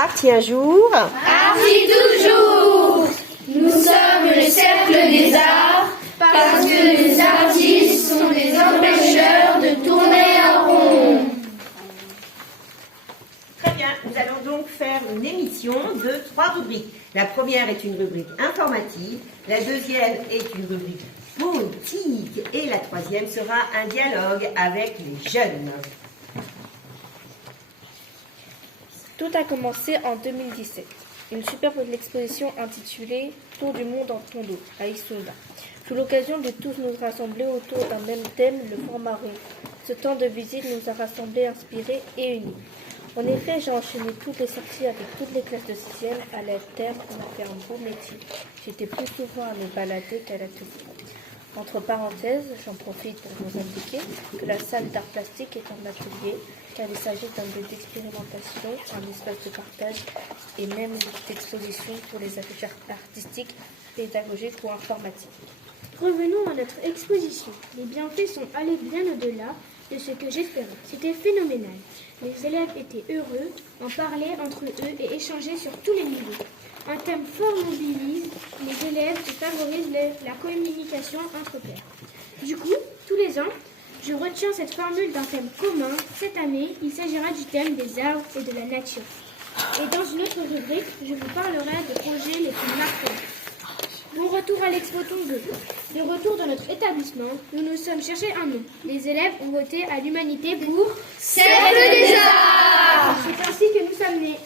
Arty un jour, Arty toujours. Nous sommes le cercle des arts parce que les artistes sont des empêcheurs de tourner en rond. Très bien, nous allons donc faire une émission de 3 rubriques. La première est une rubrique informative, la deuxième est une rubrique poétique et la troisième sera un dialogue avec les jeunes. Tout a commencé en 2017. Une superbe exposition intitulée Tour du monde en ton dos à Issoudun. Sous l'occasion de tous nous rassembler autour d'un même thème, le format rond. Ce temps de visite nous a rassemblés, inspirés et unis. En effet, j'ai enchaîné toutes les sorties avec toutes les classes de 6e à la terre. On a fait un beau métier. J'étais plus souvent à me balader qu'à l'atelier. Entre parenthèses, j'en profite pour vous indiquer que la salle d'art plastique est un atelier, car il s'agit d'un lieu d'expérimentation, un espace de partage et même d'exposition pour les affiches artistiques, pédagogiques ou informatiques. Revenons à notre exposition. Les bienfaits sont allés bien au-delà de ce que j'espérais. C'était phénoménal. Les élèves étaient heureux, en parlaient entre eux et échangeaient sur tous les niveaux. Un thème fort mobilise les élèves et favorise la communication entre pairs. Du coup, tous les ans, je retiens cette formule d'un thème commun. Cette année, il s'agira du thème des arbres et de la nature. Et dans une autre rubrique, je vous parlerai des projets les plus marquants. Bon retour à l'Expo Tongue. De retour dans notre établissement, nous nous sommes cherchés un nom. Les élèves ont voté à l'humanité pour Cercle des arts. C'est ainsi que nous sommes nés.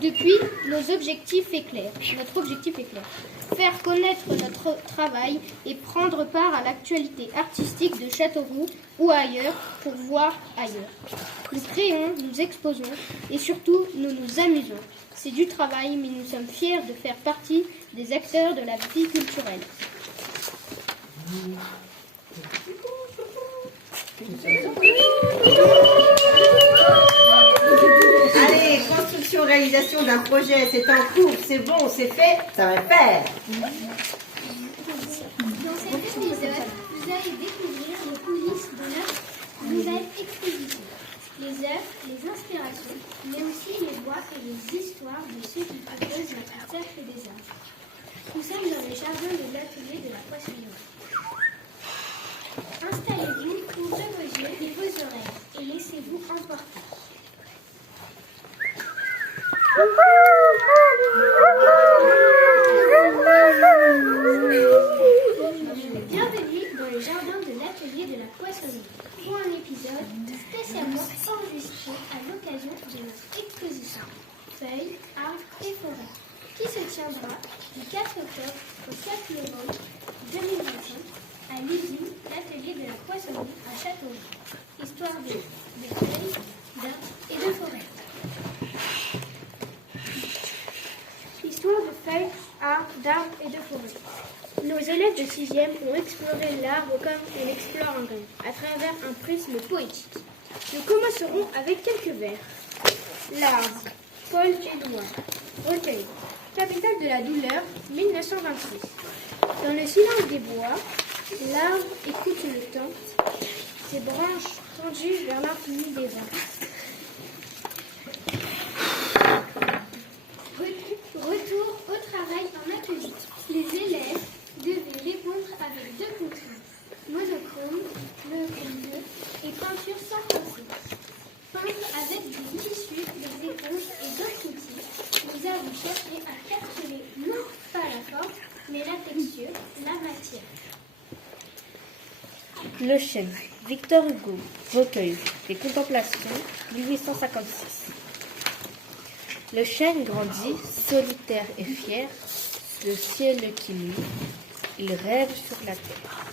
Depuis, notre objectif est clair. Faire connaître notre travail et prendre part à l'actualité artistique de Châteauroux ou ailleurs pour voir ailleurs. Nous créons, nous exposons et surtout nous nous amusons. C'est du travail, mais nous sommes fiers de faire partie des acteurs de la vie culturelle. Allez, construction-réalisation d'un projet, c'est en cours, c'est bon, c'est fait, ça va faire. Dans cet épisode, vous allez découvrir les coulisses de notre nouvelle exposition. Les œuvres, les inspirations, mais aussi les voix et les histoires de ceux qui composent notre cercle des arts. Nous sommes dans le jardin de l'atelier de la poissonnerie. Installez-vous, ouvrez vos yeux et vos oreilles et laissez-vous emporter. Bienvenue dans le jardin de l'atelier de la poissonnerie pour un épisode spécialement enregistré à l'occasion de notre exposition Feuilles, arbres et forêts qui se tiendra du 4 octobre au 7 novembre 2025 à l'usine l'atelier de la poissonnerie à Châteauroux. Histoire de feuilles, d'arbres et de forêts. Histoire de feuilles, d'arbres et de forêts. Nos élèves de 6e ont exploré l'arbre comme on explore un grain, à travers un prisme poétique. Nous commencerons avec quelques vers. L'arbre, Paul-Édouard, recueil, capitale de la douleur, 1926. Dans le silence des bois, l'arbre écoute le temps, ses branches tendues vers l'infini des vents. Retour au travail en atelier. Les élèves devaient répondre avec 2 contraintes. Monochrome, bleu et peinture sans pinceau. Peindre avec des tissus, des éponges et d'autres outils. Nous avons cherché à capturer non pas la forme, mais la texture, la matière. Le chêne, Victor Hugo, recueil, Les Contemplations, 1856. Le chêne grandit, solitaire et fier, le ciel qui nuit, il rêve sur la terre.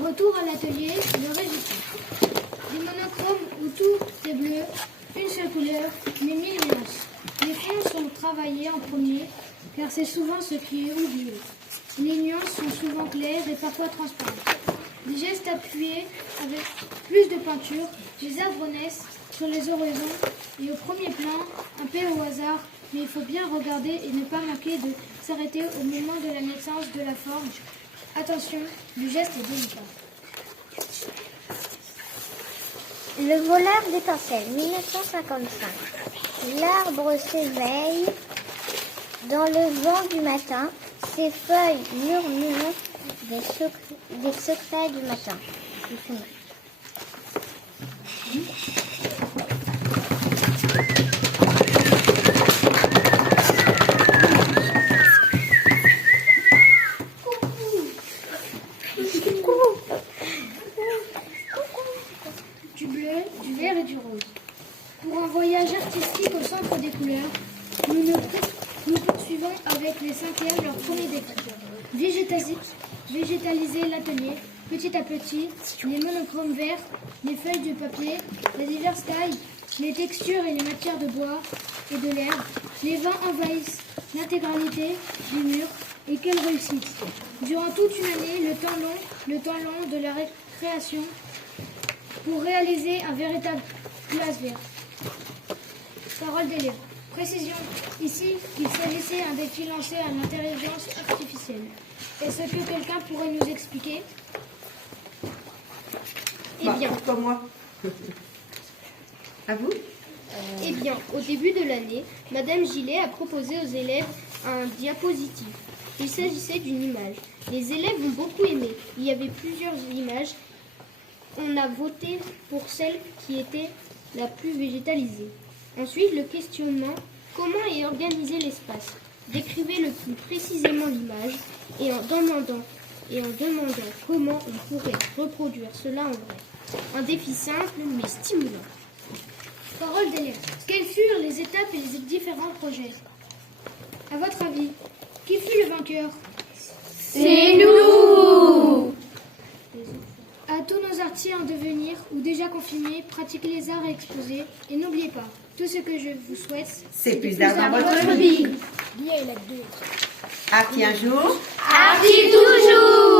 Retour à l'atelier, le résultat. Des monochromes où tout est bleu, une seule couleur, mais 1000 nuances. Les fonds sont travaillés en premier, car c'est souvent ce qui est oublié. Les nuances sont souvent claires et parfois transparentes. des gestes appuyés avec plus de peinture, des arbres naissent sur les horizons et au premier plan, un peu au hasard, mais il faut bien regarder et ne pas manquer de s'arrêter au moment de la naissance de la forme. Attention, le geste est délicat. Le voleur d'étincelles, 1955. L'arbre s'éveille dans le vent du matin, ses feuilles murmurent des secrets du matin. Du bleu, du vert et du rose. Pour un voyage artistique au centre des couleurs, nous poursuivons avec les cinquièmes leur premier défi. Végétaliser l'atelier, petit à petit, les monochromes verts, les feuilles de papier, les diverses tailles, les textures et les matières de bois et de l'herbe. Les vents envahissent l'intégralité du mur et quelle réussite! Durant toute une année, le temps long de la création pour réaliser un véritable glace vert. Parole d'élève. Précision ici qu'il s'agissait d'un défi lancé à l'intelligence artificielle. Est-ce que quelqu'un pourrait nous expliquer? Eh bien, pour moi. À vous? Eh bien, au début de l'année, Madame Gillet a proposé aux élèves un diapositive. Il s'agissait d'une image. Les élèves ont beaucoup aimé. Il y avait plusieurs images. On a voté pour celle qui était la plus végétalisée. Ensuite, le questionnement, comment est organisé l'espace? Décrivez le plus précisément l'image et en demandant comment on pourrait reproduire cela en vrai. Un défi simple mais stimulant. Parole d'élève. Quelles furent les étapes et les différents projets? À votre avis, qui fut le vainqueur? C'est nous! À tous nos artistes en devenir ou déjà confinés, pratiquez les arts et exposés. Et n'oubliez pas, tout ce que je vous souhaite, C'est plus d'art dans votre vie. Bien et la deux. Arti un jour. Arti toujours!